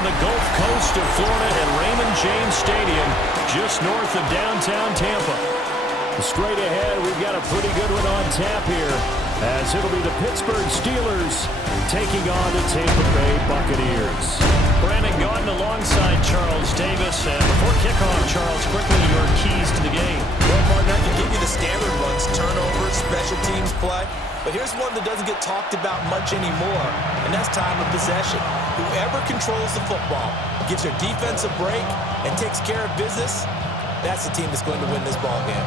from the Gulf Coast of Florida at Raymond James Stadium, just north of downtown Tampa. Straight ahead, we've got a pretty good one on tap here, as it'll be the Pittsburgh Steelers taking on the Tampa Bay Buccaneers. Brandon Gaudin alongside Charles Davis. And before kickoff, Charles, quickly your keys to the game. Well, partner, I can give you the standard ones, turnovers, special teams play. But here's one that doesn't get talked about much anymore, and that's time of possession. Whoever controls the football, gives their defense a break, and takes care of business, that's the team that's going to win this ball game.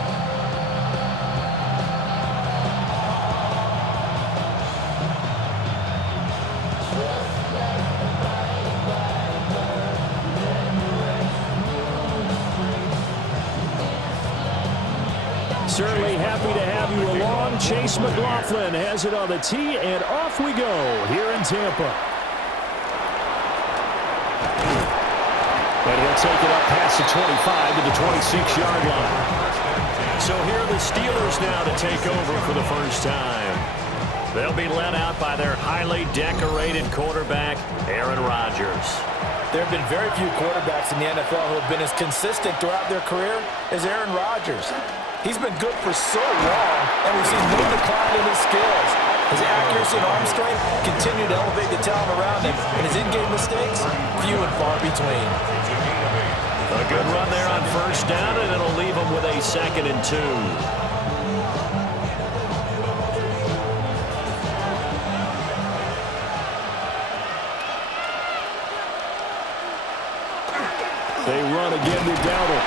Certainly happy to have you along. Chase McLaughlin has it on the tee, and off we go here in Tampa. And he'll take it up past the 25 to the 26-yard line. So here are the Steelers now to take over for the first time. They'll be led out by their highly decorated quarterback, Aaron Rodgers. There have been very few quarterbacks in the NFL who have been as consistent throughout their career as Aaron Rodgers. He's been good for so long, and we've seen no decline in his skills. His accuracy and arm strength continue to elevate the talent around him, and his in-game mistakes, few and far between. A good run there on first down, and it'll leave him with a 2nd and 2. They run again to Dowdle.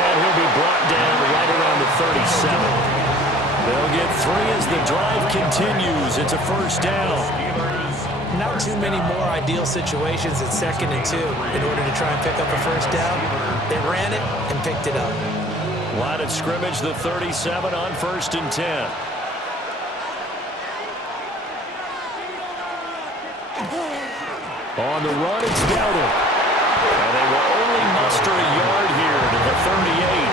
And he'll be brought down right around the 37. They'll get 3 as the drive continues. It's a first down. Not too many more ideal situations at 2nd and 2 in order to try and pick up a first down. They ran it and picked it up. Line of scrimmage, the 37 on 1st and 10. On the run, it's Dowdle. And they will only muster a yard here to the 38.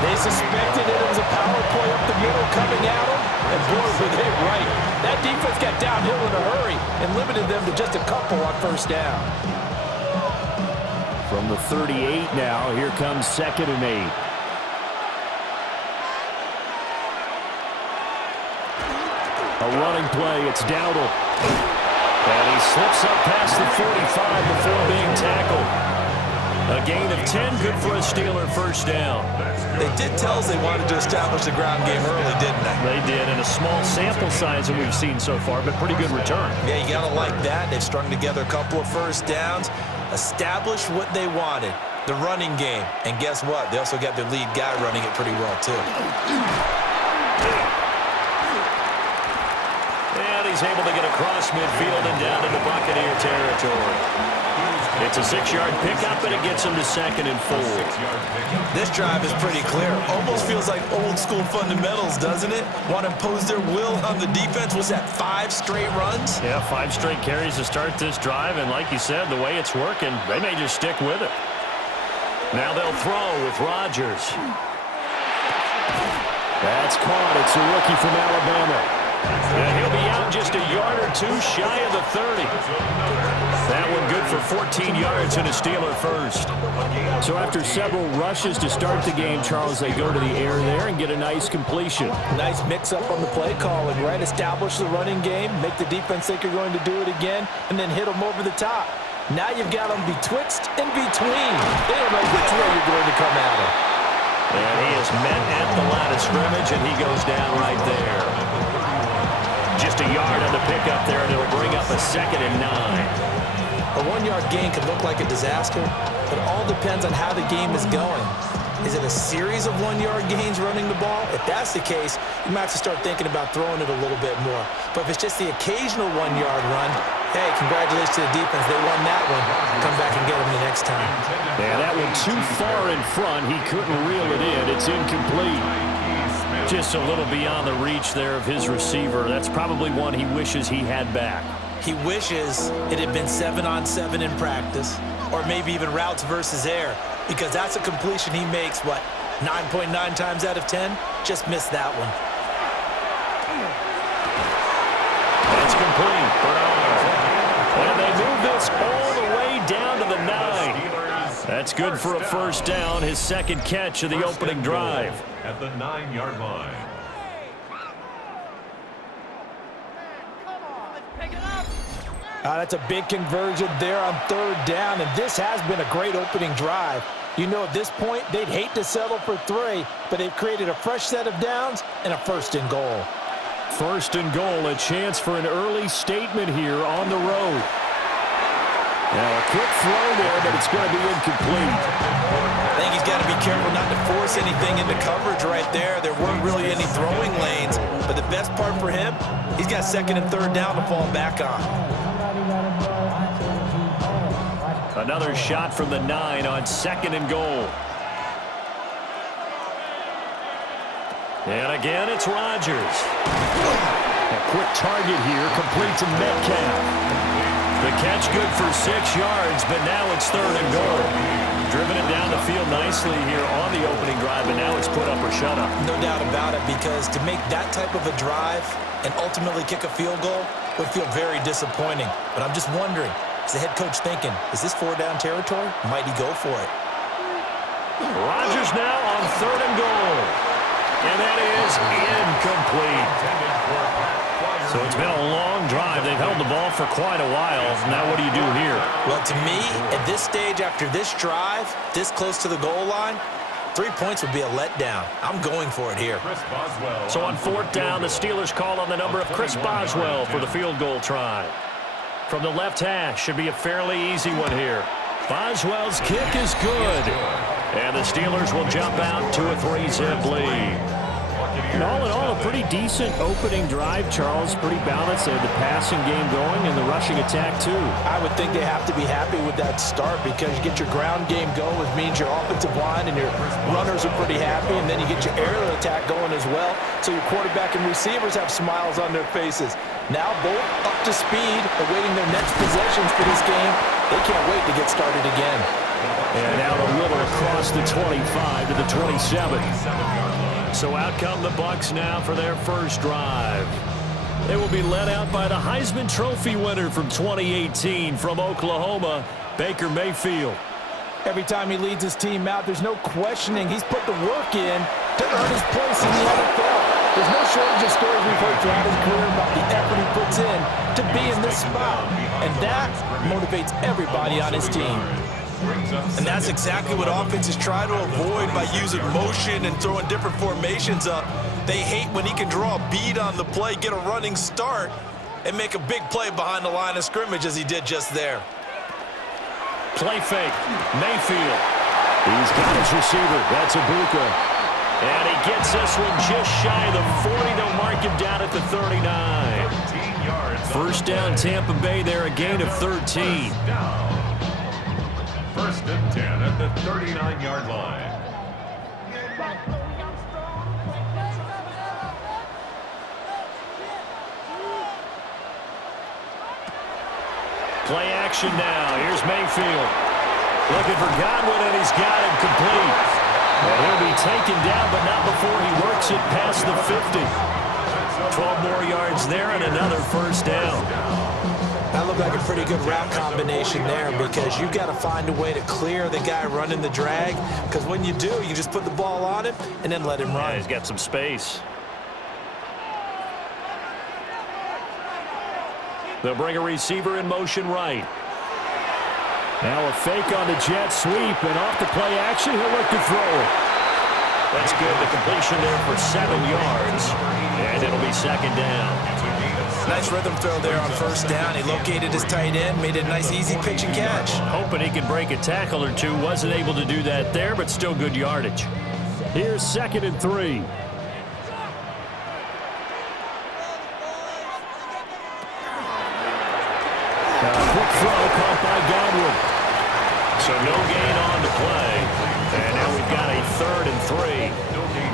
They suspected it was a power play up the middle coming at them, and boy, were they right. That defense got downhill in a hurry and limited them to just a couple on first down. From the 38 now, here comes 2nd and 8. A running play, it's Dowdle. And he slips up past the 45 before being tackled. A gain of 10, good for a Steeler first down. They did tell us they wanted to establish the ground game early, didn't they? They did, in a small sample size that we've seen so far, but pretty good return. Yeah, you got to like that. They've strung together a couple of first downs, established what they wanted, the running game. And guess what? They also got their lead guy running it pretty well, too. And he's able to get across midfield and down into Buccaneer territory. It's a 6-yard pickup, and it gets him to 2nd and 4. This drive is pretty clear. Almost feels like old-school fundamentals, doesn't it? Want to impose their will on the defense. Was that 5 straight runs? Yeah, 5 straight carries to start this drive, and like you said, the way it's working, they may just stick with it. Now they'll throw with Rodgers. That's caught. It's a rookie from Alabama. And he'll be out just a yard or 2 shy of the 30. That one good for 14 yards and a Steeler first. So after several rushes to start the game, Charles, they go to the air there and get a nice completion. Nice mix-up on the play calling, right? Establish the running game, make the defense think you're going to do it again, and then hit them over the top. Now you've got them betwixt and between. They don't know which way you're going to come at them. And he is met at the line of scrimmage, and he goes down right there. Just a yard on the pickup there, and it'll bring up a 2nd and 9. A 1-yard gain could look like a disaster, but it all depends on how the game is going. Is it a series of 1-yard gains running the ball? If that's the case, you might have to start thinking about throwing it a little bit more. But if it's just the occasional 1-yard run, hey, congratulations to the defense. They won that one. Come back and get them the next time. Yeah, that one too far in front. He couldn't reel it in. It's incomplete. Just a little beyond the reach there of his receiver. That's probably one he wishes he had back. He wishes it had been 7-on-7 in practice, or maybe even routes versus air, because that's a completion he makes, 9.9 times out of 10? Just missed that one. That's complete. And they move this gets all the way down to the 9. That's good for a first down, his second catch of the opening drive. At the 9-yard line. That's a big conversion there on third down, and this has been a great opening drive. You know, at this point, they'd hate to settle for 3, but they've created a fresh set of downs and a first and goal. First and goal, a chance for an early statement here on the road. Now a quick throw there, but it's going to be incomplete. I think he's got to be careful not to force anything into coverage right there. There weren't really any throwing lanes, but the best part for him, he's got second and third down to fall back on. Another shot from the 9 on second and goal. And again, it's Rodgers. A quick target here, complete to Metcalf. The catch good for 6 yards, but now it's third and goal. Driven it down the field nicely here on the opening drive, and now it's put up or shut up. No doubt about it, because to make that type of a drive and ultimately kick a field goal would feel very disappointing. But I'm just wondering, is the head coach thinking, is this 4-down territory? Might he go for it? Rodgers now on third and goal. And that is incomplete. So it's been a long drive. They've held the ball for quite a while. Now what do you do here? Well, to me, at this stage after this drive, this close to the goal line, 3 points would be a letdown. I'm going for it here. So on fourth down, the Steelers call on the number of Chris Boswell for the field goal try. From the left hash, should be a fairly easy one here. Boswell's kick is good. And the Steelers will jump out to a 3-zip lead. And all in all, a pretty decent opening drive, Charles. Pretty balanced. They had the passing game going and the rushing attack, too. I would think they have to be happy with that start, because you get your ground game going, which means your offensive line and your runners are pretty happy, and then you get your aerial attack going as well, so your quarterback and receivers have smiles on their faces. Now both up to speed, awaiting their next possessions for this game. They can't wait to get started again. And out a little across the 25 to the 27. So out come the Bucs now for their first drive. They will be led out by the Heisman Trophy winner from 2018 from Oklahoma, Baker Mayfield. Every time he leads his team out, there's no questioning. He's put the work in to earn his place in the NFL. There's no shortage of stories we've heard throughout his career about the effort he puts in to be in this spot. And that motivates everybody on his team. And that's exactly what offenses try to avoid by using motion and throwing different formations up. They hate when he can draw a bead on the play, get a running start, and make a big play behind the line of scrimmage as he did just there. Play fake. Mayfield. He's got his receiver. That's Ibuka. And he gets this one just shy of the 40. They'll mark him down at the 39. First down, Tampa Bay there, a gain of 13. First and 10 at the 39-yard line. Play action now. Here's Mayfield. Looking for Godwin, and he's got him complete. And he'll be taken down, but not before he works it past the 50. 12 more yards there and another first down. That looked like a pretty good route combination there, because you've got to find a way to clear the guy running the drag, because when you do, you just put the ball on him and then let him run. Yeah, he's got some space. They'll bring a receiver in motion right. Now a fake on the jet sweep, and off the play action, he'll look to throw it. That's good. The completion there for 7 yards, and it'll be second down. Nice rhythm throw there on first down. He located his tight end, made it a nice easy pitch and catch. Hoping he could break a tackle or two. Wasn't able to do that there, but still good yardage. Here's 2nd and 3. Quick throw caught by Godwin. So no gain on the play. And now we've got a 3rd and 3.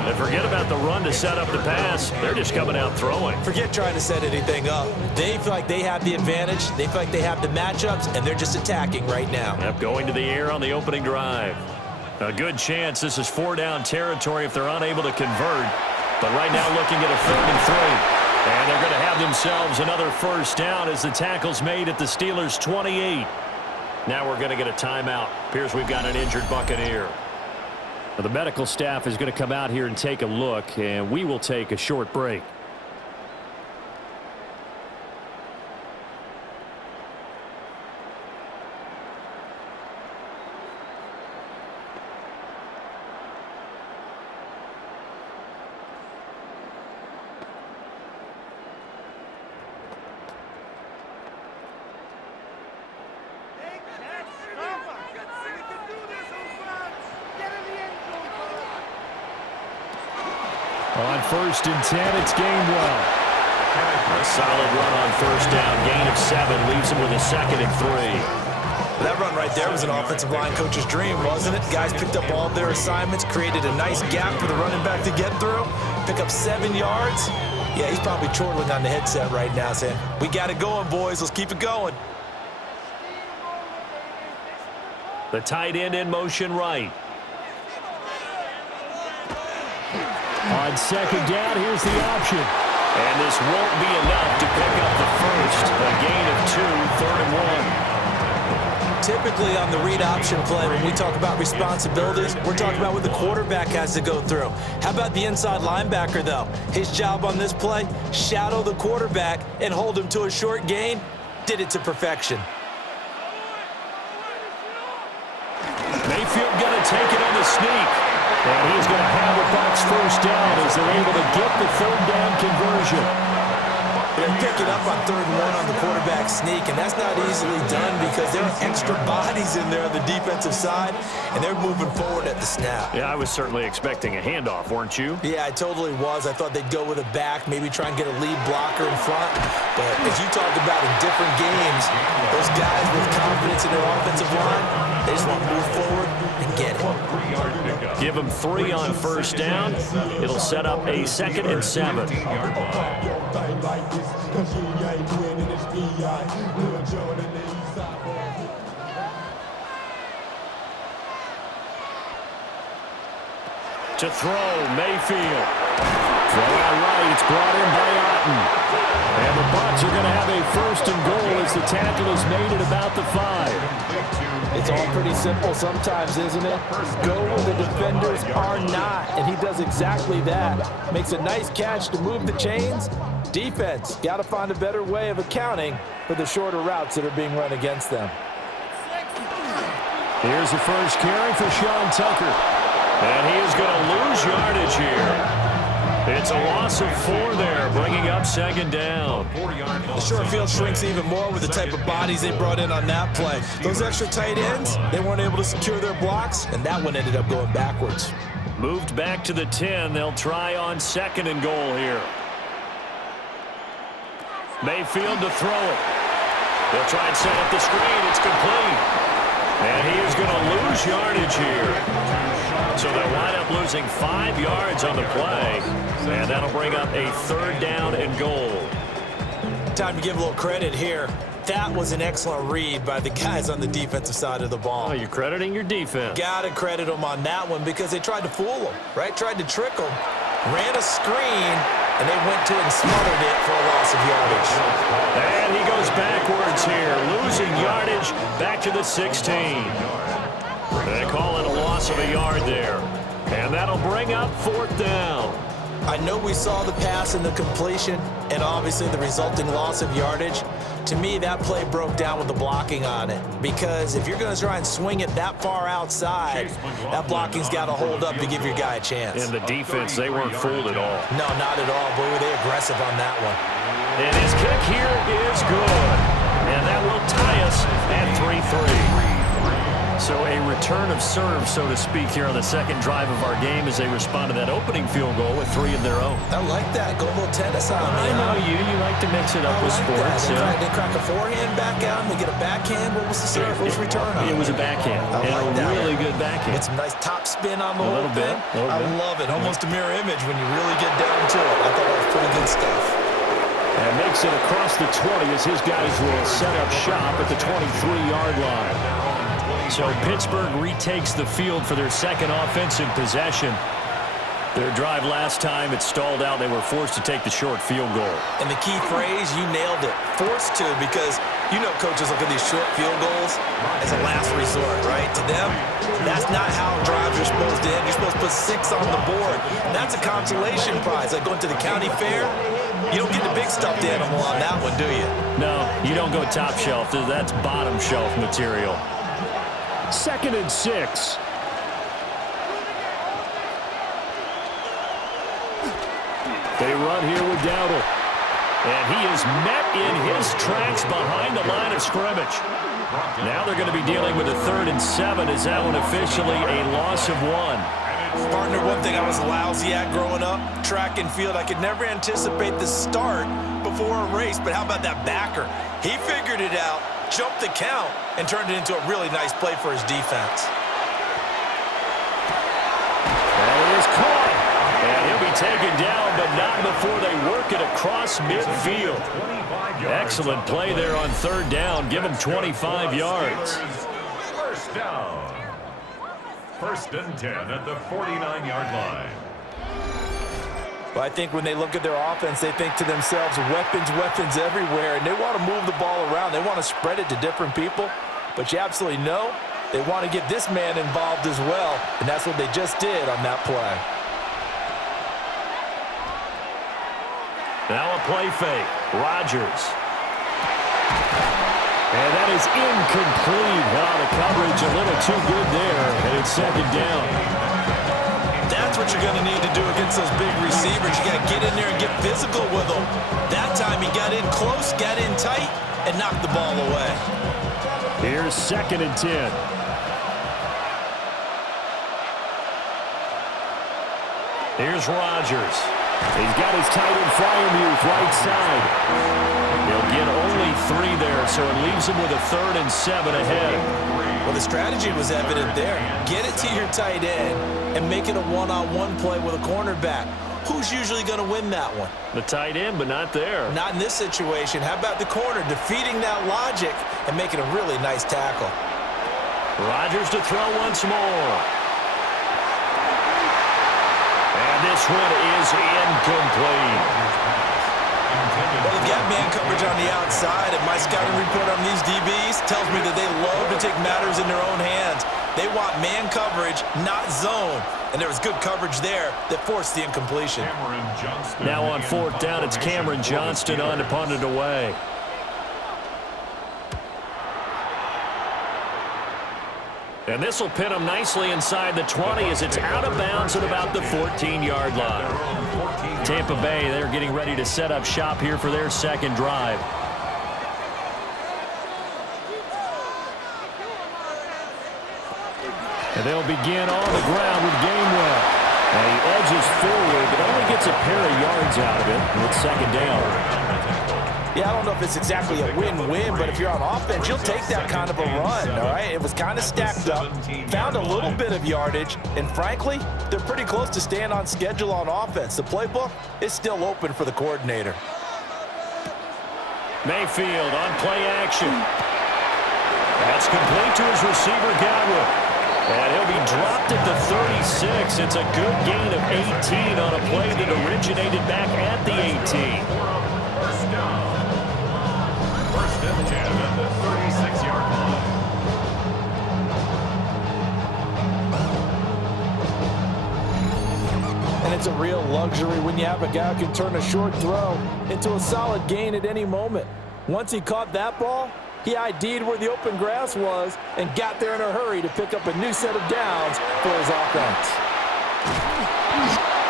And forget about the run to set up the pass. They're just coming out throwing. Forget trying to set anything up. They feel like they have the advantage. They feel like they have the matchups, and they're just attacking right now. Yep, going to the air on the opening drive. A good chance this is 4-down territory if they're unable to convert. But right now looking at a 3rd and 3. And they're going to have themselves another first down as the tackle's made at the Steelers' 28. Now we're going to get a timeout. Appears we've got an injured Buccaneer. Now the medical staff is going to come out here and take a look, and we will take a short break. On 1st and 10, it's Gainwell. A solid run on first down. Gain of 7 leaves him with a 2nd and 3. That run right there was an offensive line coach's dream, wasn't it? Guys picked up all of their assignments, created a nice gap for the running back to get through, pick up 7 yards. Yeah, he's probably chortling on the headset right now saying, we got it going, boys. Let's keep it going. The tight end in motion right. On 2nd down, here's the option. And this won't be enough to pick up the first. A gain of 2, 3rd and 1. Typically on the read option play, when we talk about responsibilities, we're talking about what the quarterback has to go through. How about the inside linebacker, though? His job on this play, shadow the quarterback and hold him to a short gain. Did it to perfection. Mayfield going to take it on the sneak. And he's going to have the Bucs first down as they're able to get the 3rd down conversion. They're picking up on 3rd and 1 on the quarterback sneak, and that's not easily done because there are extra bodies in there on the defensive side, and they're moving forward at the snap. Yeah, I was certainly expecting a handoff, weren't you? Yeah, I totally was. I thought they'd go with a back, maybe try and get a lead blocker in front. But as you talked about in different games, those guys with confidence in their offensive line, they just want to move forward and get it. Give them 3 on first down. It'll set up a 2nd and 7. To throw, Mayfield. Throw out right. It's brought in by Otten. And the Bucs are going to have a 1st and goal as the tackle is made at about the 5. It's all pretty simple sometimes, isn't it? Go where the defenders are not, and he does exactly that. Makes a nice catch to move the chains. Defense, got to find a better way of accounting for the shorter routes that are being run against them. Here's the first carry for Sean Tucker. And he is going to lose yardage here. It's a loss of 4 there, bringing up 2nd down. The short field shrinks even more with the type of bodies they brought in on that play. Those extra tight ends, they weren't able to secure their blocks, and that one ended up going backwards. Moved back to the 10. They'll try on 2nd and goal here. Mayfield to throw it. They'll try and set up the screen. It's complete. And he is going to lose yardage here. So they'll wind up losing 5 yards on the play. And that'll bring up a 3rd down and goal. Time to give a little credit here. That was an excellent read by the guys on the defensive side of the ball. Oh, you're crediting your defense. Got to credit them on that one because they tried to fool them, right? Tried to trick them. Ran a screen, and they went to it and smothered it for a loss of yardage. And he goes backwards here, losing yardage back to the 16. They call it a loss of a yard there. And that'll bring up 4th down. I know we saw the pass and the completion and obviously the resulting loss of yardage. To me, that play broke down with the blocking on it because if you're going to try and swing it that far outside, that blocking's got to hold up to give your guy a chance. And the defense, they weren't fooled at all. No, not at all. Boy, were they aggressive on that one. And his kick here is good. And that will tie us at 3-3. So a return of serve, so to speak, here on the 2nd drive of our game as they respond to that opening field goal with 3 of their own. I like that. Go a little tennis on me. I know you. You like to mix it up with sports. They crack a forehand back out and they get a backhand. What was the serve? What was the return on? It was a backhand. And a really good backhand. Get some nice top spin on the whole thing. A little bit. I love it. Almost a mirror image when you really get down to it. I thought that was pretty good stuff. And makes it across the 20 as his guys will set up shop at the 23-yard line. So Pittsburgh retakes the field for their 2nd offensive possession. Their drive last time, it stalled out. They were forced to take the short field goal. And the key phrase, you nailed it, forced to, because you know coaches look at these short field goals as a last resort, right? To them, that's not how drives are supposed to end. You're supposed to put 6 on the board. That's a consolation prize. Like going to the county fair, you don't get the big stuffed animal on that one, do you? No, you don't go top shelf. That's bottom shelf material. 2nd and 6. They run here with Dowdle. And he is met in his tracks behind the line of scrimmage. Now they're going to be dealing with a 3rd and 7. Is that one officially a loss of 1? Partner, one thing I was lousy at growing up, track and field, I could never anticipate the start before a race, but how about that backer? He figured it out, jumped the count, and turned it into a really nice play for his defense. That is caught. And he'll be taken down, but not before they work it across midfield. Excellent play there on 3rd down. Give him 25 yards. First down. 1st and 10 at the 49-yard line. But I think when they look at their offense, they think to themselves, weapons, weapons everywhere, and they want to move the ball around. They want to spread it to different people. But you absolutely know they want to get this man involved as well, and that's what they just did on that play. Now a play fake. Rodgers. And that is incomplete. Wow, the coverage a little too good there, and it's 2nd down. That's what you're going to need to do against those big receivers. You got to get in there and get physical with them. That time he got in close, got in tight, and knocked the ball away. Here's 2nd and 10. Here's Rodgers. He's got his tight end Fryermuth right side. He'll get only 3 there, so it leaves him with a 3rd and 7 ahead. Well, the strategy was evident there. Get it to your tight end and make it a one-on-one play with a cornerback. Who's usually going to win that one? The tight end, but not there. Not in this situation. How about the corner defeating that logic and making a really nice tackle? Rodgers to throw once more. This one is incomplete. Well, they've got man coverage on the outside, and my scouting report on these DBs tells me that they love to take matters in their own hands. They want man coverage, not zone. And there was good coverage there that forced the incompletion. Now on 4th down, it's Cameron Johnston on to punt it away. And this will pin him nicely inside the 20 as it's out of bounds at about the 14-yard line. Tampa Bay, they're getting ready to set up shop here for their 2nd drive. And they'll begin on the ground with Gainwell. And he edges forward, but only gets a pair of yards out of it with 2nd down. Yeah, I don't know if it's exactly a win-win, but if you're on offense, you'll take that kind of a run, all right? It was kind of stacked up, found a little bit of yardage, and frankly, they're pretty close to staying on schedule on offense. The playbook is still open for the coordinator. Mayfield on play action. That's complete to his receiver, Godwin. And he'll be dropped at the 36. It's a good gain of 18 on a play that originated back at the 18. First down. 1st and 10 at the 36-yard line. And it's a real luxury when you have a guy who can turn a short throw into a solid gain at any moment. Once he caught that ball, he ID'd where the open grass was and got there in a hurry to pick up a new set of downs for his offense.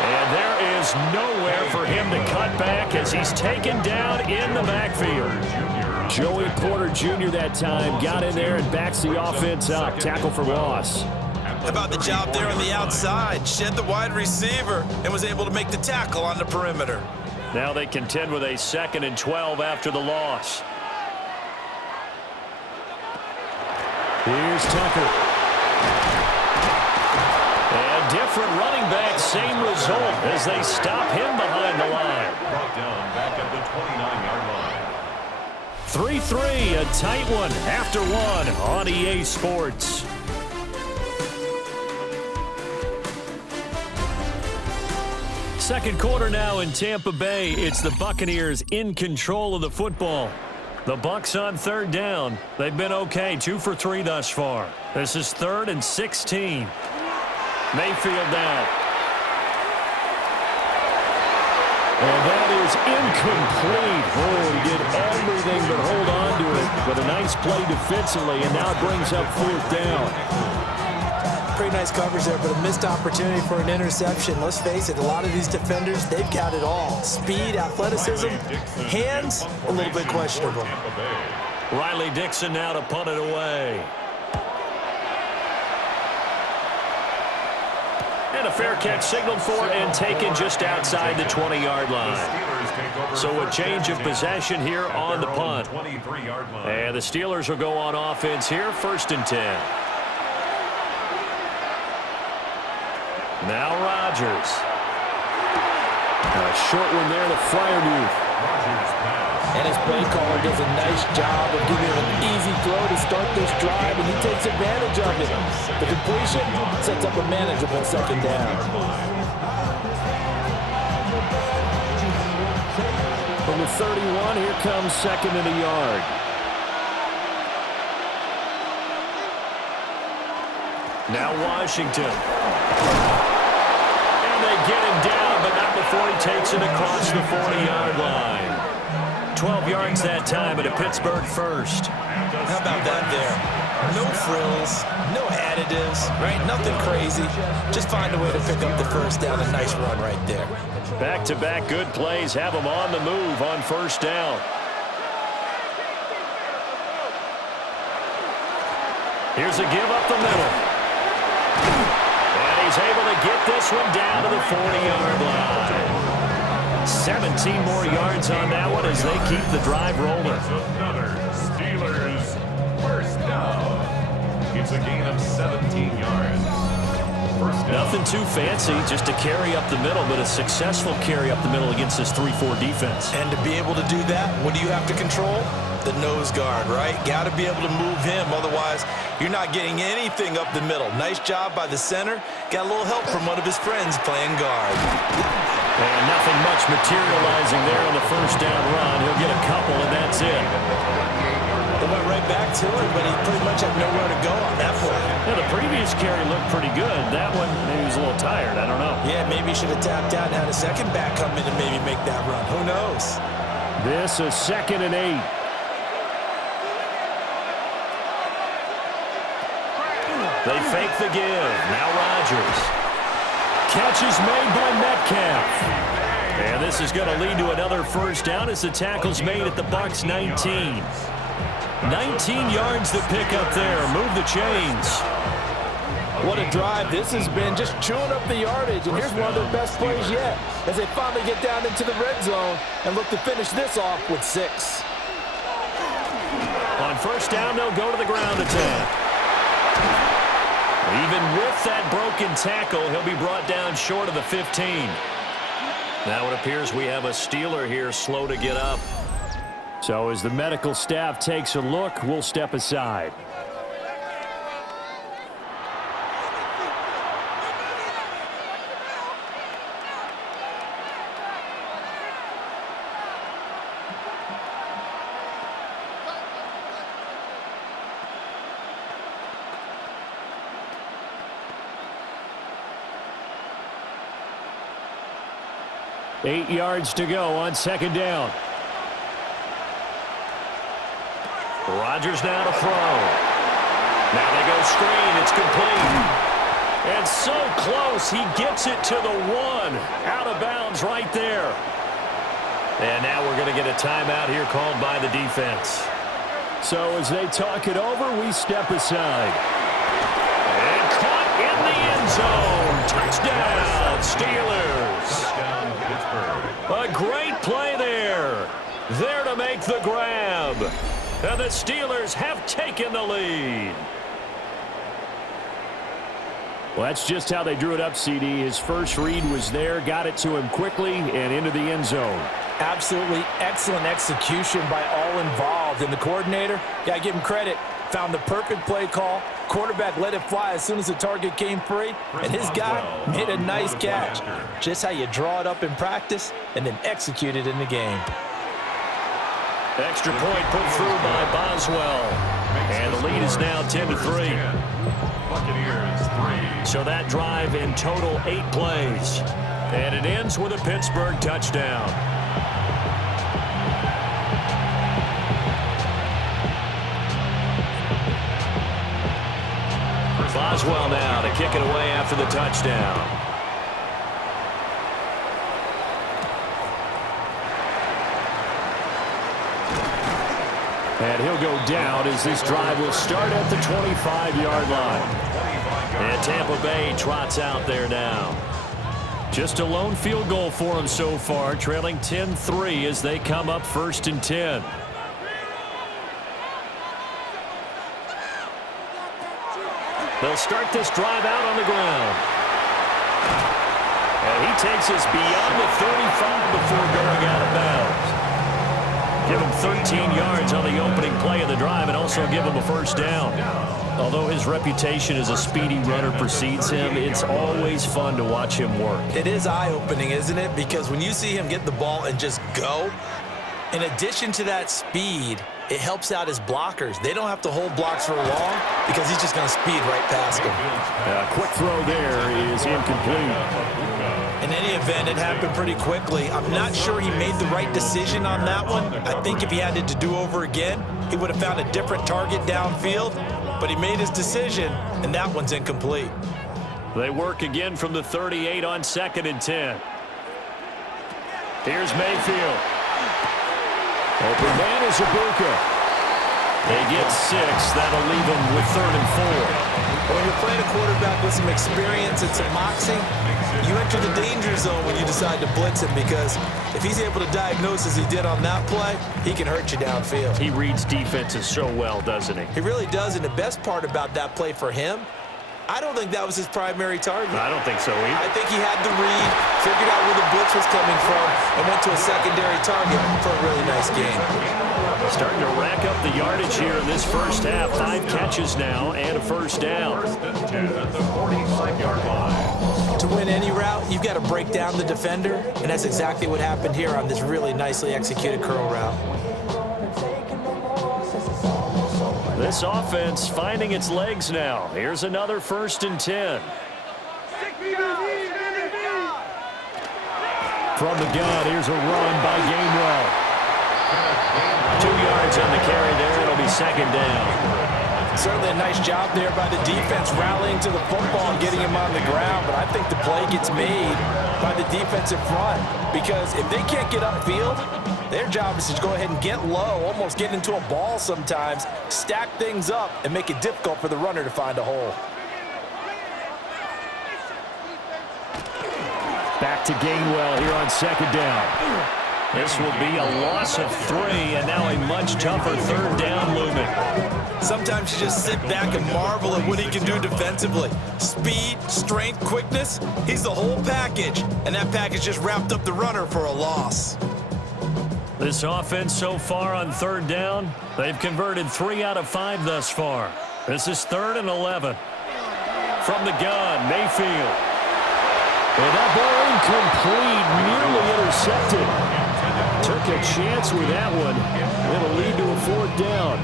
And there is nowhere for him to cut back as he's taken down in the backfield. Joey Porter Jr. that time got in there and backs the offense up. Tackle for loss. How about the job there on the outside? Shed the wide receiver and was able to make the tackle on the perimeter. Now they contend with a 2nd and 12 after the loss. Here's Tucker. And different running back, same result as they stop him behind the line. Brought down back at the 29-yard line. 3-3, a tight one after one on EA Sports. Second quarter now in Tampa Bay. It's the Buccaneers in control of the football. The Bucs on third down. They've been okay, 2 for 3 thus far. This is 3rd and 16. Mayfield down. And that is incomplete. Oh, he did everything but hold on to it. But a nice play defensively, and now it brings up 4th down. Pretty nice coverage there, but a missed opportunity for an interception. Let's face it, a lot of these defenders, they've got it all. Speed, athleticism, hands, a little bit questionable. Riley Dixon now to punt it away. And a fair catch signaled for and taken just outside the 20-yard line. So a change of possession here on the punt. And the Steelers will go on offense here, 1st and 10. Now Rodgers. A short one there to Freiermuth. And his play caller does a nice job of giving him an easy throw to start this drive, and he takes advantage of it. The completion sets up a manageable 2nd down. From the 31, here comes 2nd and a yard. Now Washington. They get him down, but not before he takes it across the 40-yard line. 12 yards that time at a Pittsburgh first. How about that there? No frills, no additives, right? Nothing crazy. Just find a way to pick up the 1st down. A nice run right there. Back-to-back good plays have him on the move on 1st down. Here's a give up the middle. He's able to get this one down to the 40-yard line. 17 more yards on that one as they keep the drive rolling. Another Steelers 1st down. It's a gain of 17 yards. Nothing too fancy, just a carry up the middle, but a successful carry up the middle against this 3-4 defense. And to be able to do that, what do you have to control? The nose guard, right? Got to be able to move him. Otherwise, you're not getting anything up the middle. Nice job by the center. Got a little help from one of his friends playing guard. And nothing much materializing there on the 1st down run. He'll get a couple, and that's it. They went right back to him, but he pretty much had nowhere to go on that play. Yeah, the previous carry looked pretty good. That one, maybe he was a little tired. I don't know. Yeah, maybe he should have tapped out and had a second back come in and maybe make that run. Who knows? This is 2nd and 8. They fake the give. Now Rodgers. Catch is made by Metcalf. And this is going to lead to another 1st down as the tackle's made at the Bucs 19. 19 yards to pick up there. Move the chains. What a drive this has been, just chewing up the yardage. And here's one of their best plays yet as they finally get down into the red zone and look to finish this off with 6. On 1st down, they'll go to the ground attack. Even with that broken tackle, he'll be brought down short of the 15. Now it appears we have a Steeler here slow to get up. So as the medical staff takes a look, we'll step aside. Eight yards to go on 2nd down. Rodgers now to throw. Now they go screen. It's complete. And so close. He gets it to the 1. Out of bounds right there. And now we're going to get a timeout here called by the defense. So as they talk it over, we step aside. And caught in the end zone. Touchdown, Steelers. A great play there. There to make the grab. And the Steelers have taken the lead. Well, that's just how they drew it up, CD. His first read was there, got it to him quickly, and into the end zone. Absolutely excellent execution by all involved. And the coordinator, got to give him credit, found the perfect play call, quarterback let it fly as soon as the target came free, and his guy made a nice catch. Just how you draw it up in practice and then execute it in the game. Extra point put through by Boswell. And the lead is now 10-3. So that drive in total 8 plays. And it ends with a Pittsburgh touchdown. Boswell now to kick it away after the touchdown. And he'll go down as this drive will start at the 25-yard line. And Tampa Bay trots out there now. Just a lone field goal for them so far, trailing 10-3 as they come up 1st and 10. They'll start this drive out on the ground. And he takes us beyond the 35 before going out of bounds. Give him 13 yards on the opening play of the drive and also give him a first down. Although his reputation as a speedy runner precedes him, it's always fun to watch him work. It is eye-opening, isn't it? Because when you see him get the ball and just go, in addition to that speed, it helps out his blockers. They don't have to hold blocks for long because he's just going to speed right past them. Quick throw there is incomplete. In any event, it happened pretty quickly. I'm not sure he made the right decision on that one. I think if he had it to do over again, he would have found a different target downfield. But he made his decision, and that one's incomplete. They work again from the 38 on 2nd and 10. Here's Mayfield. Open man is Ibuka. They get 6. That'll leave them with 3rd and 4. When you're playing a quarterback with some experience and some moxie, you enter the danger zone when you decide to blitz him, because if he's able to diagnose as he did on that play, he can hurt you downfield. He reads defenses so well, doesn't he? He really does, and the best part about that play for him, I don't think that was his primary target. I don't think so either. I think he had the read, figured out where the blitz was coming from, and went to a secondary target for a really nice game. Starting to rack up the yardage here in this first half. 5 catches now and a first down. To win any route, you've got to break down the defender, and that's exactly what happened here on this really nicely executed curl route. This offense finding its legs now. Here's another 1st and 10. From the gun, here's a run by Gainwell. 2 yards on the carry there. It'll be 2nd down. Certainly a nice job there by the defense rallying to the football and getting him on the ground, but I think the play gets made by the defensive front, because if they can't get upfield, their job is to go ahead and get low, almost get into a ball sometimes, stack things up, and make it difficult for the runner to find a hole. Back to Gainwell here on 2nd down. This will be a loss of 3, and now a much tougher 3rd down looming. Sometimes you just sit back and marvel at what he can do defensively. Speed, strength, quickness, he's the whole package, and that package just wrapped up the runner for a loss. This offense so far on 3rd down, they've converted 3 out of 5 thus far. This is 3rd and 11. From the gun, Mayfield. And that ball incomplete, nearly intercepted. Took a chance with that one. It'll lead to a 4th down.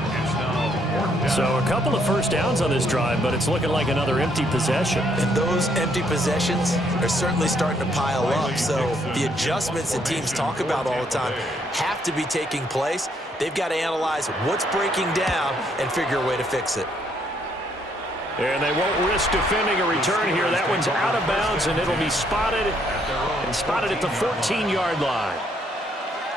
So a couple of first downs on this drive, but it's looking like another empty possession. And those empty possessions are certainly starting to pile up. So the adjustments that teams talk about all the time have to be taking place. They've got to analyze what's breaking down and figure a way to fix it. And they won't risk defending a return here. That one's out of bounds, and it'll be spotted at the 14-yard line.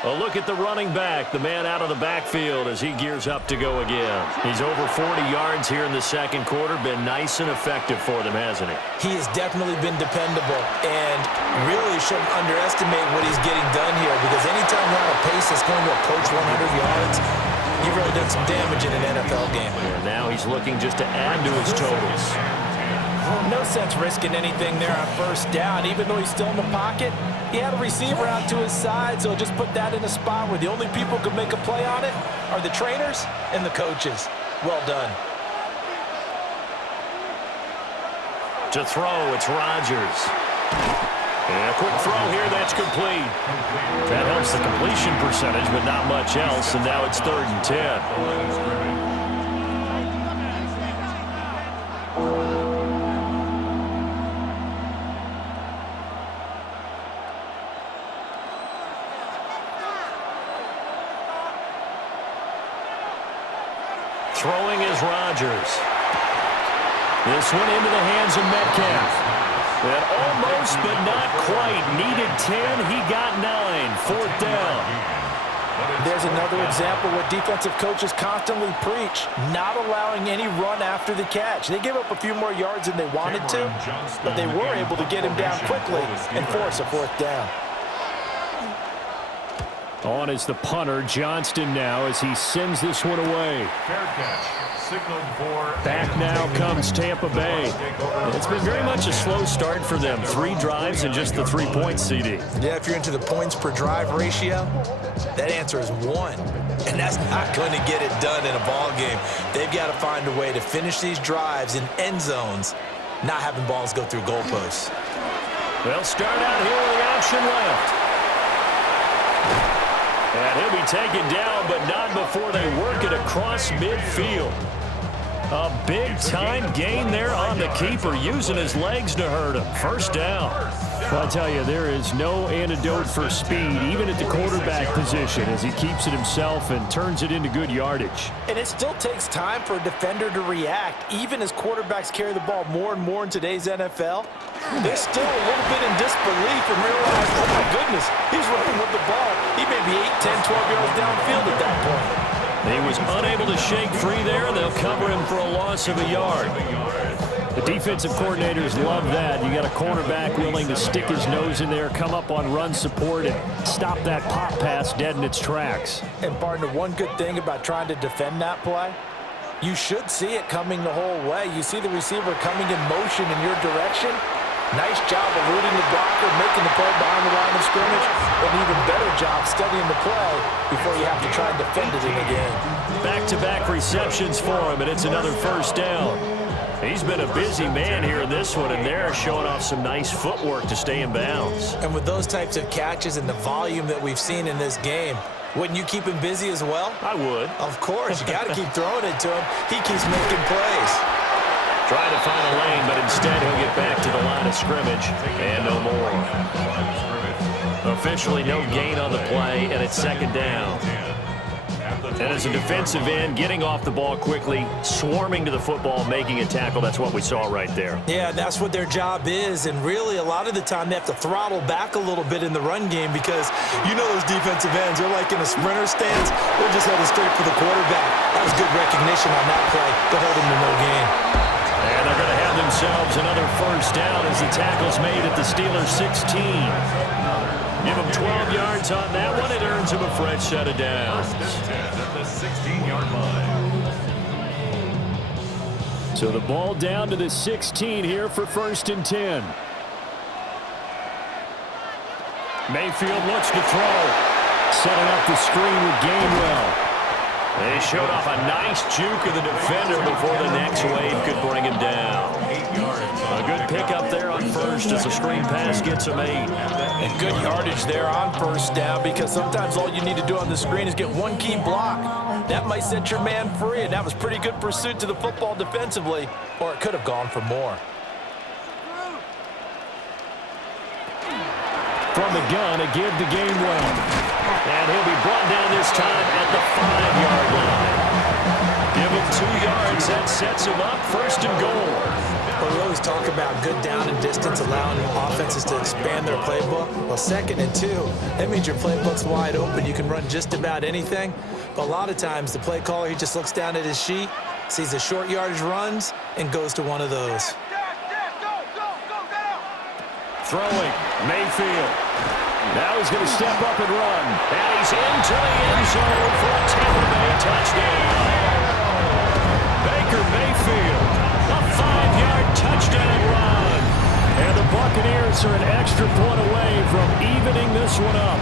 A look at the running back, the man out of the backfield as he gears up to go again. He's over 40 yards here in the 2nd quarter. Been nice and effective for them, hasn't he? He has definitely been dependable, and really shouldn't underestimate what he's getting done here, because anytime you're on a pace that's going to approach 100 yards, you've really done some damage in an NFL game. And now he's looking just to add to his totals. No sense risking anything there on 1st down. Even though he's still in the pocket, he had a receiver out to his side, so just put that in a spot where the only people who can make a play on it are the trainers and the coaches. Well done. To throw, it's Rodgers. And a quick throw here, that's complete. That helps the completion percentage, but not much else, and now it's 3rd and 10. Throwing is Rodgers. This one into the hands of Metcalf. And almost, but not quite. Needed 10. He got 9. 4th down. There's another example what defensive coaches constantly preach, not allowing any run after the catch. They gave up a few more yards than they wanted to, but they were able to get him down quickly and force a 4th down. On is the punter, Johnston now, as he sends this one away. Fair catch. Signaled for. Back now comes Tampa Bay. It's been very much a slow start for them. 3 drives and just the 3 points, CD. Yeah, if you're into the points per drive ratio, that answer is 1. And that's not going to get it done in a ball game. They've got to find a way to finish these drives in end zones, not having balls go through goalposts. They'll start out here with the option left. And he'll be taken down, but not before they work it across midfield. A big-time gain there on the keeper, using his legs to hurt him. 1st down. Well, I tell you, there is no antidote for speed, even at the quarterback position, as he keeps it himself and turns it into good yardage. And it still takes time for a defender to react, even as quarterbacks carry the ball more and more in today's NFL. They're still a little bit in disbelief and realize, oh my goodness, he's running with the ball. He may be 8, 10, 12 yards downfield at that point. He was unable to shake free there, and they'll cover him for a loss of a yard. The defensive coordinators love that. You got a cornerback willing to stick his nose in there, come up on run support, and stop that pop pass dead in its tracks. And, partner, one good thing about trying to defend that play, you should see it coming the whole way. You see the receiver coming in motion in your direction. Nice job eluding the blocker, making the play behind the line of scrimmage. An even better job studying the play before you have to try and defend it in the game. Back-to-back receptions for him, and it's another 1st down. He's been a busy man here in this one, and they're showing off some nice footwork to stay in bounds. And with those types of catches and the volume that we've seen in this game, wouldn't you keep him busy as well? I would. Of course. You got to keep throwing it to him. He keeps making plays. Trying to find a lane, but instead he'll get back to the line of scrimmage, and no more. Officially no gain on the play, and it's 2nd down. And as a defensive end, getting off the ball quickly, swarming to the football, making a tackle, that's what we saw right there. Yeah, that's what their job is, and really a lot of the time they have to throttle back a little bit in the run game because you know those defensive ends, they're like in a sprinter stance, they're just headed straight for the quarterback. That was good recognition on that play to hold him to no gain. And they're going to have themselves another 1st down as the tackle's made at the Steelers' 16. Give them 12 yards on that one. It earns them a fresh set of downs. At the 16-yard line. So the ball down to the 16 here for 1st and 10. Mayfield looks to throw. Setting up the screen with Gainwell. They showed off a nice juke of the defender before the next wave could bring him down. A good pickup there on 1st as the screen pass gets him 8. And good yardage there on 1st down because sometimes all you need to do on the screen is get one key block. That might set your man free, and that was pretty good pursuit to the football defensively, or it could have gone for more. From the gun, a give to Gainwell. And he'll be brought down this time at the 5-yard line. Give him 2 yards. That sets him up 1st and goal. Well, we always talk about good down and distance, allowing offenses to expand their playbook. Well, 2nd and 2, that means your playbook's wide open. You can run just about anything. But a lot of times, the play caller, he just looks down at his sheet, sees the short yardage runs, and goes to one of those. Throwing, Mayfield. Now he's going to step up and run. And he's into the end zone for a Tampa Bay touchdown. Baker Mayfield, a 5-yard touchdown run. And the Buccaneers are an extra point away from evening this one up.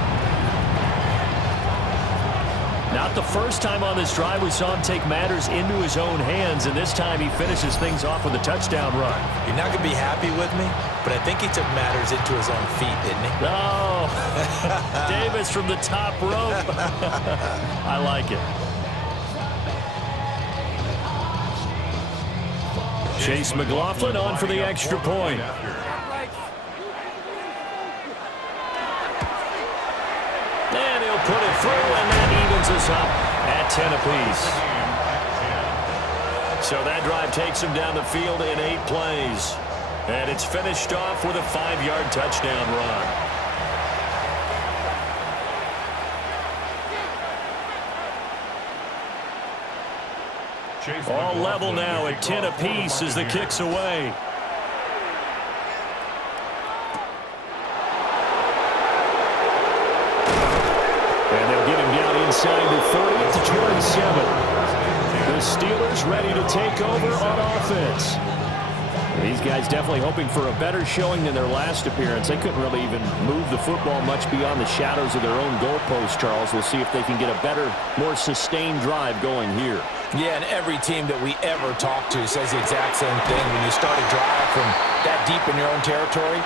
Not the first time on this drive we saw him take matters into his own hands, and this time he finishes things off with a touchdown run. You're not going to be happy with me, but I think he took matters into his own feet, didn't he? Oh, Davis from the top rope. I like it. Chase McLaughlin on for the extra point. And he'll put it through, and that evens us up at 10 apiece. So that drive takes him down the field in 8 plays. And it's finished off with a 5-yard touchdown run. All level now at 10 apiece as the kick's away. And they'll get him down inside the 30 to 27. The Steelers ready to take over on offense. These guys definitely hoping for a better showing than their last appearance. They couldn't really even move the football much beyond the shadows of their own goalpost, Charles. We'll see if they can get a better, more sustained drive going here. Yeah, and every team that we ever talk to says the exact same thing. When you start a drive from that deep in your own territory,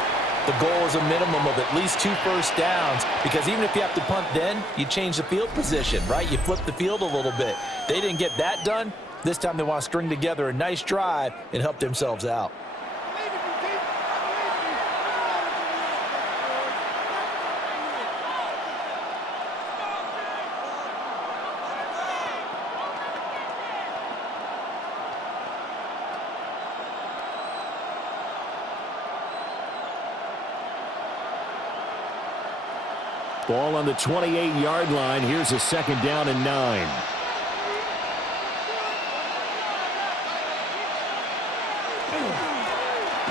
the goal is a minimum of at least 2 first downs, because even if you have to punt then, you change the field position, right? You flip the field a little bit. They didn't get that done. This time they want to string together a nice drive and help themselves out. Ball on the 28-yard line. Here's a 2nd down and 9.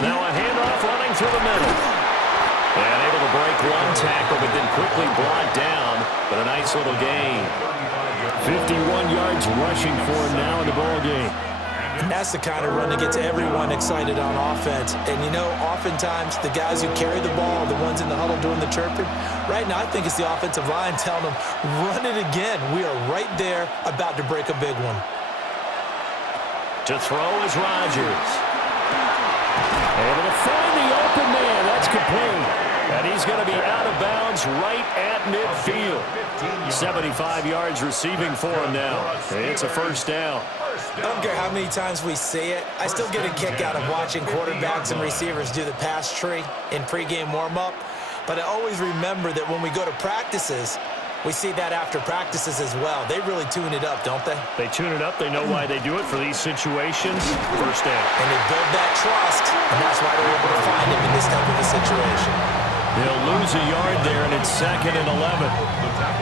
Now a handoff running through the middle. And able to break one tackle, but then quickly brought down. But a nice little gain. 51 yards rushing for him now in the ball game. And that's the kind of run that gets everyone excited on offense. And, you know, oftentimes the guys who carry the ball, the ones in the huddle doing the chirping, right now I think it's the offensive line telling them, run it again. We are right there about to break a big one. To throw is Rodgers. Able to find the open man. That's complete. And he's going to be out of bounds right at midfield. 75 yards receiving for him now. It's a 1st down. I don't care how many times we see it. I still get a kick out of watching quarterbacks and receivers do the pass tree in pregame warm-up. But I always remember that when we go to practices, we see that after practices as well. They really tune it up, don't they? They tune it up. They know why they do it for these situations. 1st down. And they build that trust, and that's why they're able to find him in this type of a situation. They'll lose a yard there, and it's 2nd and 11.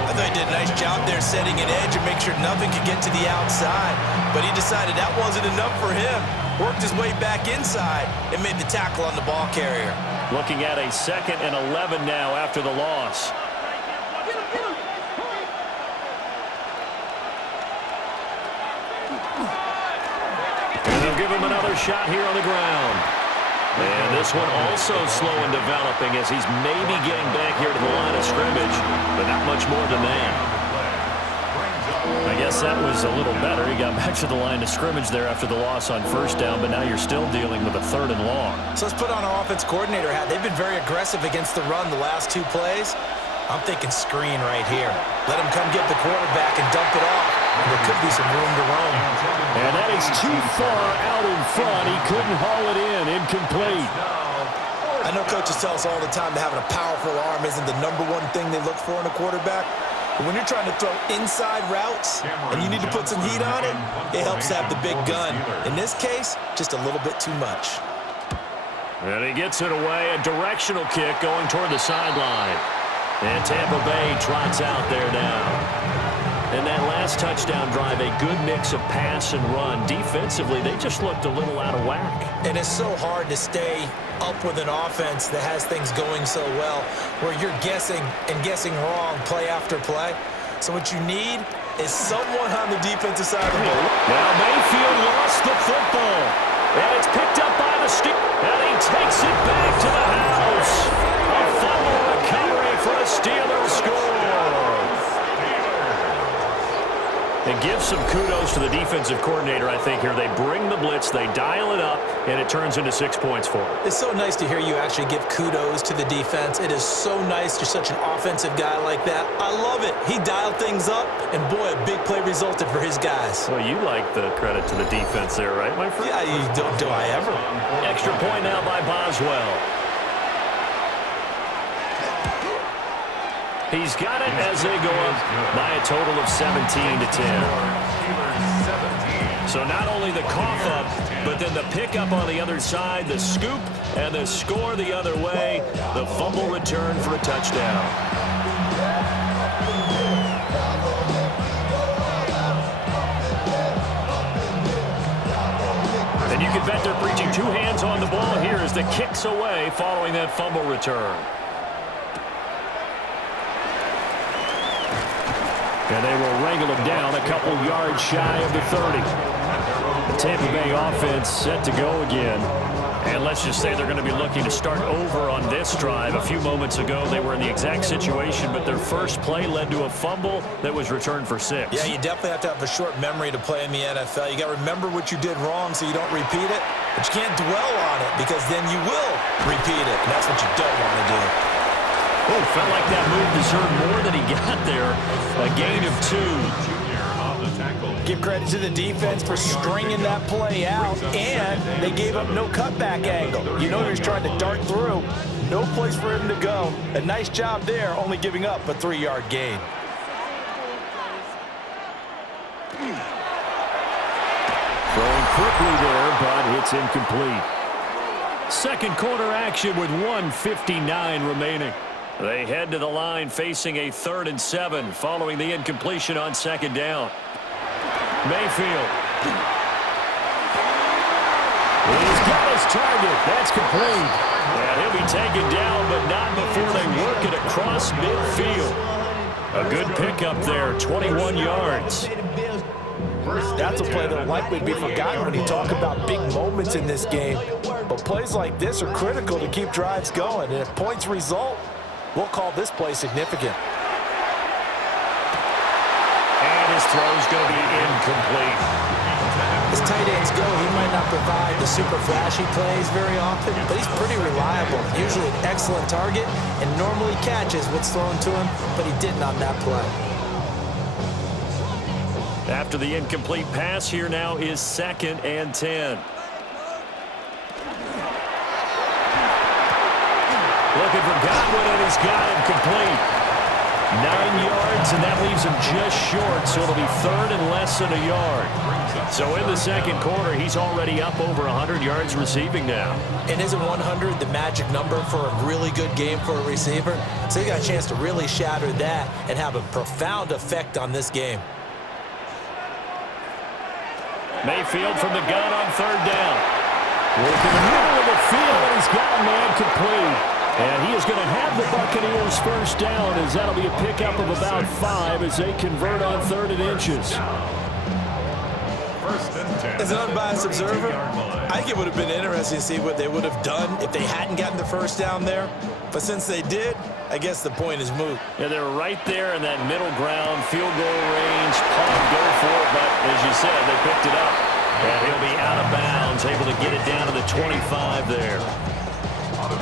I thought he did a nice job there setting an edge and make sure nothing could get to the outside. But he decided that wasn't enough for him. Worked his way back inside and made the tackle on the ball carrier. Looking at a 2nd and 11 now after the loss. And they'll give him another shot here on the ground. And this one also slow in developing as he's maybe getting back here to the line of scrimmage, but not much more than that. I guess that was a little better. He got back to the line of scrimmage there after the loss on 1st down, but now you're still dealing with a 3rd and long. So let's put on our offense coordinator hat. They've been very aggressive against the run the last 2 plays. I'm thinking screen right here. Let him come get the quarterback and dump it off. And there could be some room to roam. And that is too far out in front. He couldn't haul it in. Incomplete. I know coaches tell us all the time that having a powerful arm isn't the #1 thing they look for in a quarterback. But when you're trying to throw inside routes and you need to put some heat on it, it helps to have the big gun. In this case, just a little bit too much. And he gets it away. A directional kick going toward the sideline. And Tampa Bay trots out there now. And that last touchdown drive, a good mix of pass and run. Defensively, they just looked a little out of whack. And it's so hard to stay up with an offense that has things going so well, where you're guessing and guessing wrong play after play. So what you need is someone on the defensive side of the ball. Now Mayfield lost the football. And it's picked up by the Steelers. And he takes it back to the house. A fumble recovery for a Steelers score. give some kudos to the defensive coordinator, I think, here. They bring the blitz, they dial it up, and it turns into 6 points for them. It's so nice to hear you actually give kudos to the defense. It is so nice. You're such an offensive guy like that. I love it. He dialed things up, and boy, a big play resulted for his guys. Well, you like the credit to the defense there, right, my friend? Yeah, do I ever? Extra point now by Boswell. He's got it as they go up by a total of 17-10. So not only the cough up, but then the pickup on the other side, the scoop, and the score the other way. The fumble return for a touchdown. And you can bet they're preaching two hands on the ball here as the kick's away following that fumble return. And they will wrangle him down a couple yards shy of the 30. The Tampa Bay offense set to go again. And let's just say they're going to be looking to start over on this drive. A few moments ago, they were in the exact situation, but their first play led to a fumble that was returned for 6. Yeah, you definitely have to have a short memory to play in the NFL. You got to remember what you did wrong so you don't repeat it, but you can't dwell on it because then you will repeat it, and that's what you don't want to do. Oh, felt like that move deserved more than he got there. A gain of 2. Give credit to the defense for stringing that play out, and they gave up no cutback angle. You know he was trying to dart through. No place for him to go. A nice job there, only giving up a 3-yard gain. Throwing quickly there, but it's incomplete. Second quarter action with 1:59 remaining. They head to the line facing a 3rd and 7 following the incompletion on second down. Mayfield. He's got his target. That's complete. And he'll be taken down, but not before they work it across midfield. A good pickup there, 21 yards. That's a play that will likely be forgotten when you talk about big moments in this game. But plays like this are critical to keep drives going. And if points result, we'll call this play significant. And his throw's going to be incomplete. As tight ends go, he might not provide the super flashy plays very often, but he's pretty reliable. Usually an excellent target and normally catches what's thrown to him, but he didn't on that play. After the incomplete pass, here now is 2nd and 10. Looking for Godwin, and he's got him complete. 9 yards, and that leaves him just short, so it'll be 3rd and less than a yard. So in the second quarter, he's already up over 100 yards receiving now. And isn't 100 the magic number for a really good game for a receiver? So he got a chance to really shatter that and have a profound effect on this game. Mayfield from the gun on 3rd down. Working the middle of the field, and he's got a man complete. And he is going to have the Buccaneers first down, as that'll be a pickup of about 5 as they convert on 3rd and inches. As an unbiased observer, I think it would have been interesting to see what they would have done if they hadn't gotten the first down there. But since they did, I guess the point is moot. Yeah, they were right there in that middle ground, field goal range, punt, go for it. But as you said, they picked it up. And he'll be out of bounds, able to get it down to the 25 there.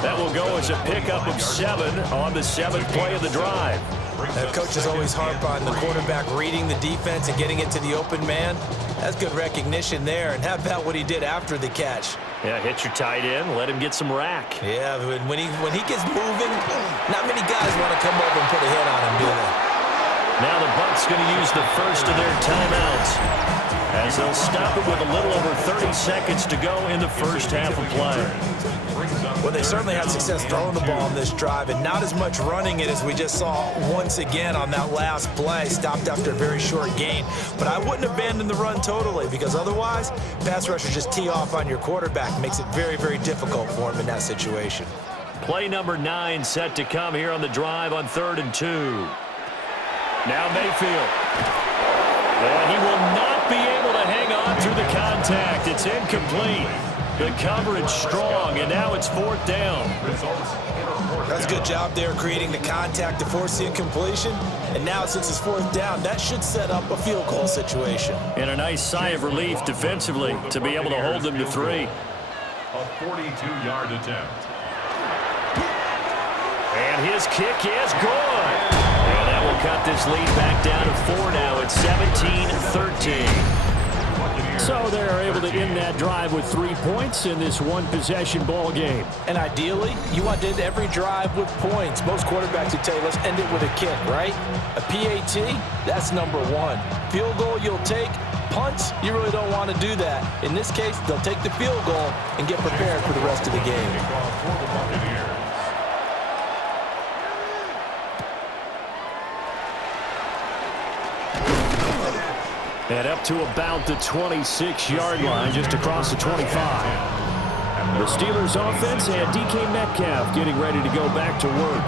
That will go as a pickup of 7 on the 7th play of the drive. Coaches always harp on the quarterback reading the defense and getting it to the open man. That's good recognition there. And how about what he did after the catch? Yeah, hit your tight end, let him get some rack. Yeah, when he gets moving, not many guys want to come over and put a hit on him, do they? Now the Bucs going to use the first of their timeouts as they'll stop it with a little over 30 seconds to go in the first half of play. Well, they certainly had success throwing the ball on this drive and not as much running it as we just saw once again on that last play. Stopped after a very short gain. But I wouldn't abandon the run totally because otherwise, pass rushers just tee off on your quarterback. Makes it very, very difficult for him in that situation. Play number 9 set to come here on the drive on 3rd and 2. Now Mayfield. And he will not be able to hang on through the contact. It's incomplete. The coverage strong, and now it's 4th down. That's a good job there creating the contact to force the incompletion. And now since it's 4th down, that should set up a field goal situation. And a nice sigh of relief defensively to be able to hold them to 3. A 42-yard attempt. And his kick is good. And that will cut this lead back down to 4 now. It's 17-13. So they're able to end that drive with 3 points in this one-possession ball game. And ideally, you want to end every drive with points. Most quarterbacks would tell you, let's end it with a kick, right? A PAT, that's number 1. Field goal you'll take. Punts, you really don't want to do that. In this case, they'll take the field goal and get prepared for the rest of the game. And up to about the 26-yard line, just across the 25. The Steelers offense and DK Metcalf getting ready to go back to work.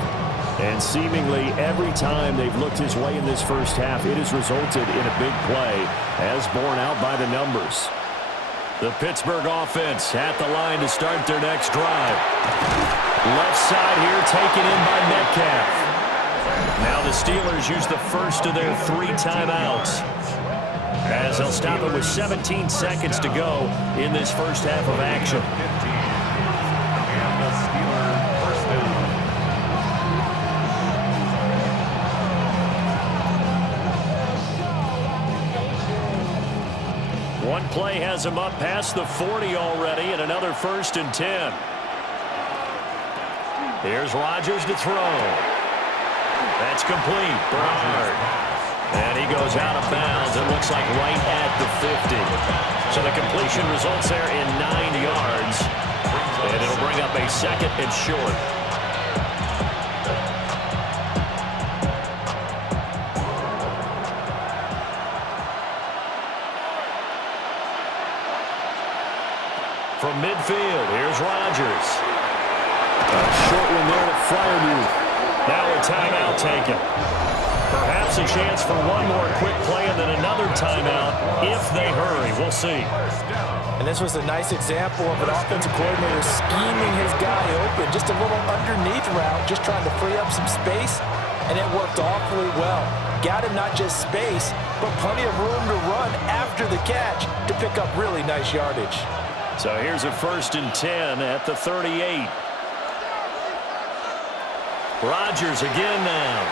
And seemingly every time they've looked his way in this first half, it has resulted in a big play, as borne out by the numbers. The Pittsburgh offense at the line to start their next drive. Left side here taken in by Metcalf. Now the Steelers use the first of their 3 timeouts, as they'll stop it with 17 seconds to go in this first half of action. And the Steelers first down. One play has him up past the 40 already, and another 1st and 10. Here's Rodgers to throw. That's complete. Bernard. And he goes out of bounds. It looks like right at the 50. So the completion results there in 9 yards. And it'll bring up a 2nd and short. From midfield, here's Rodgers. A short one there to Freiermuth. Now a timeout taken. Perhaps a chance for one more quick play and then another timeout if they hurry. We'll see. And this was a nice example of an offensive coordinator scheming his guy open. Just a little underneath route, just trying to free up some space, and it worked awfully well. Got him not just space, but plenty of room to run after the catch to pick up really nice yardage. So here's a 1st and 10 at the 38. Rodgers again now.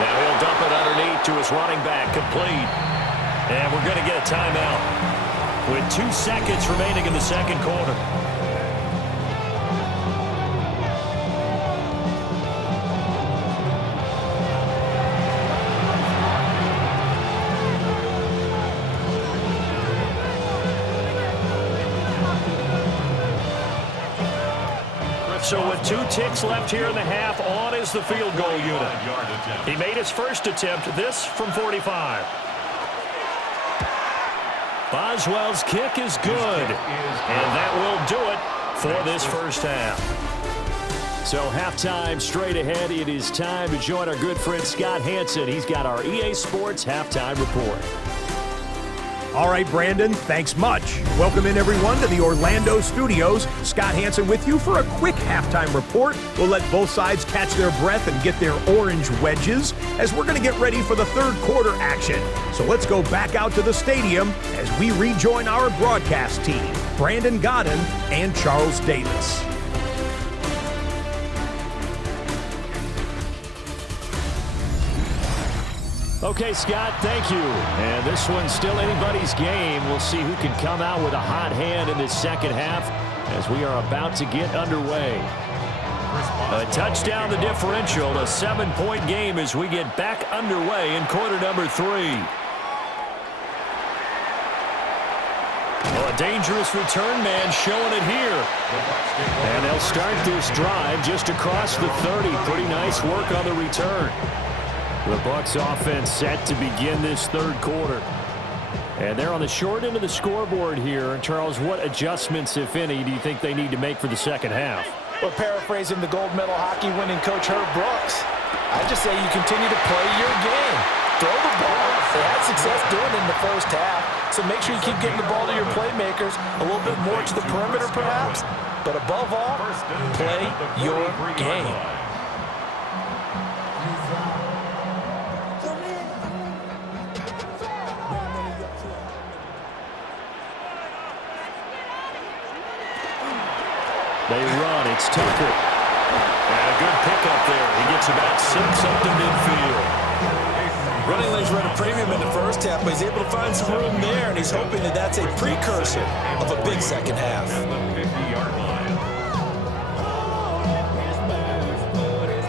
Now he'll dump it underneath to his running back, complete. And we're going to get a timeout with 2 seconds remaining in the second quarter. So with 2 ticks left here in the half, on is the field goal unit. He made his first attempt, this from 45. Boswell's kick is good, and that will do it for this first half. So halftime straight ahead. It is time to join our good friend Scott Hanson. He's got our EA Sports halftime report. All right, Brandon, thanks much. Welcome in, everyone, to the Orlando studios. Scott Hanson with you for a quick halftime report. We'll let both sides catch their breath and get their orange wedges as we're going to get ready for the third quarter action. So let's go back out to the stadium as we rejoin our broadcast team, Brandon Godden and Charles Davis. Okay, Scott, thank you. And this one's still anybody's game. We'll see who can come out with a hot hand in this second half as we are about to get underway. A touchdown the differential, a 7-point game as we get back underway in quarter number 3. Well, a dangerous return man showing it here. And they'll start this drive just across the 30. Pretty nice work on the return. The Bucs offense set to begin this third quarter. And they're on the short end of the scoreboard here. And Charles, what adjustments, if any, do you think they need to make for the second half? Well, paraphrasing the gold medal hockey winning coach Herb Brooks, I just say you continue to play your game. Throw the ball. They had success doing it in the first half. So make sure you keep getting the ball to your playmakers, a little bit more to the perimeter perhaps, but above all, play your game. They run. It's Tucker. And a good pickup there. He gets about 6 up to midfield. Running lanes run a premium in the first half, but he's able to find some room there, and he's hoping that that's a precursor of a big second half.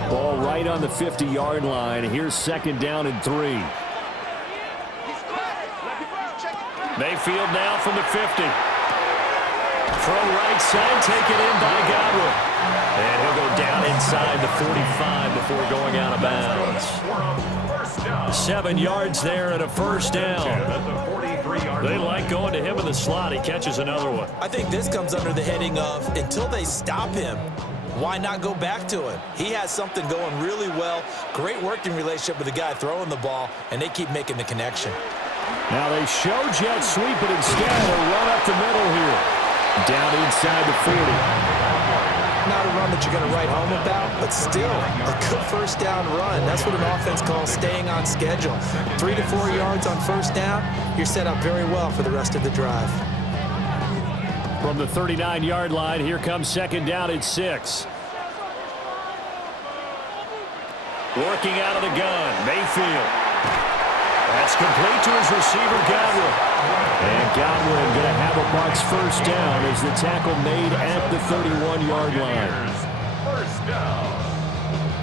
Ball right on the 50-yard line. Here's 2nd down and 3. Mayfield now from the 50. Throw right side, taken in by Godwin. And he'll go down inside the 45 before going out of bounds. 7 yards there and a first down. They like going to him in the slot. He catches another one. I think this comes under the heading of, until they stop him, why not go back to it? He has something going really well. Great working relationship with the guy throwing the ball, and they keep making the connection. Now they show jet sweep, but instead a run up the middle here. Down inside the 40. Not a run that you're going to write home about, but still a good first down run. That's what an offense calls staying on schedule. 3 to 4 yards on first down, you're set up very well for the rest of the drive. From the 39-yard line, here comes 2nd down and 6. Working out of the gun, Mayfield. That's complete to his receiver, Godwin. And Godwin going to have a Bucs first down as the tackle made at the 31-yard line. First down.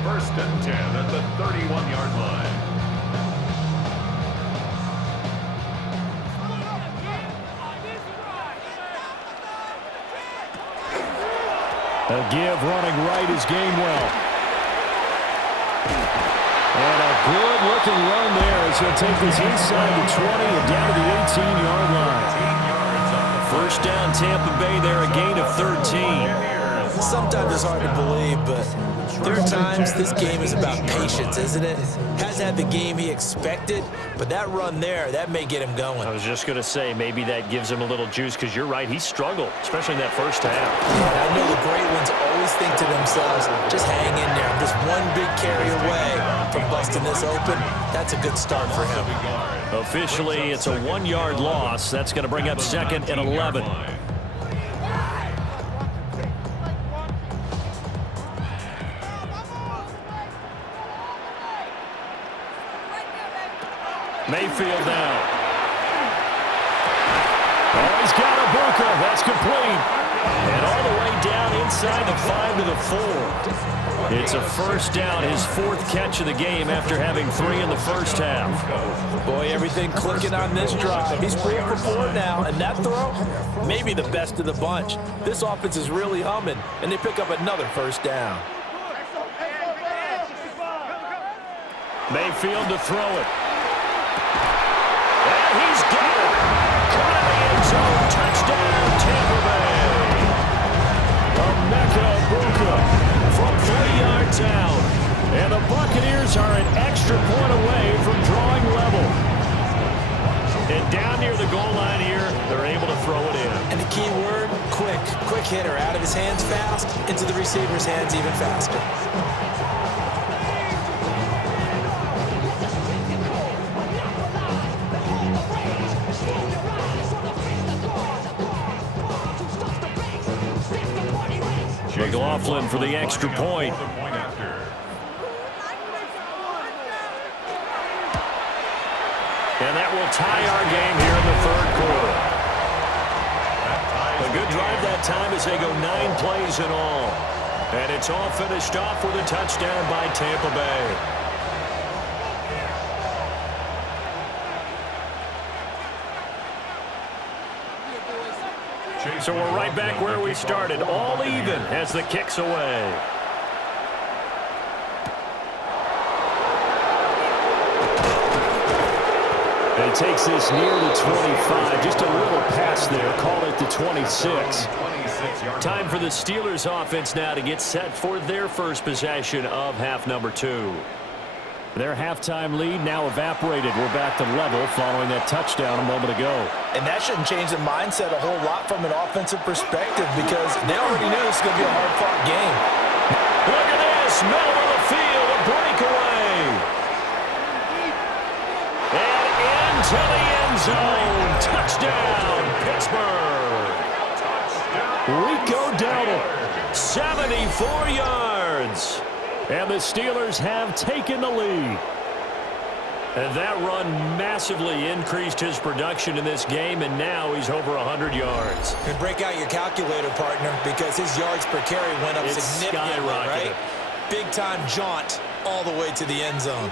1st and 10 at the 31-yard line. A give running right is Gainwell. And a good-looking run there as he'll take this inside the 20 and down to the 18-yard line. First down, Tampa Bay there, a gain of 13. Sometimes it's hard to believe, but there are times this game is about patience, isn't it? Hasn't had the game he expected, but that run there, that may get him going. I was just going to say, maybe that gives him a little juice, because you're right, he struggled, especially in that first half. And I know the great ones always think to themselves, just hang in there. I'm just one big carry away from busting this open. That's a good start for him. Officially, it's a 1-yard loss. That's going to bring up 2nd and 11. Mayfield now. Oh, he's got a Booker. That's complete. And all the way down inside the 5 to the 4. It's a first down, his 4th catch of the game after having 3 in the first half. Boy, everything clicking on this drive. He's 4 for 4 now, and that throw, maybe the best of the bunch. This offense is really humming, and they pick up another first down. Mayfield to throw it. And he's got it. Caught in the end zone. Touchdown, Tampa Bay. Emeka Buka from 3 yards out. And the Buccaneers are an extra point away from drawing level. And down near the goal line here, they're able to throw it in. And the key word, quick. Quick hitter. Out of his hands fast, into the receiver's hands even faster. McLaughlin for the extra point. And that will tie our game here in the 3rd quarter. A good drive that time as they go 9 plays in all. And it's all finished off with a touchdown by Tampa Bay. So we're right back where we started, all even as the kick's away. And he takes this near the 25, just a little pass there, call it the 26. Time for the Steelers offense now to get set for their first possession of half number 2. Their halftime lead now evaporated. We're back to level following that touchdown a moment ago. And that shouldn't change the mindset a whole lot from an offensive perspective because they already knew this was going to be a hard-fought game. Look at this. Middle of the field. A breakaway. And into the end zone. Touchdown, Pittsburgh. Rico Dowdle, 74 yards. And the Steelers have taken the lead. And that run massively increased his production in this game, and now he's over 100 yards. And break out your calculator, partner, because his yards per carry went up significantly, right? Big-time jaunt all the way to the end zone.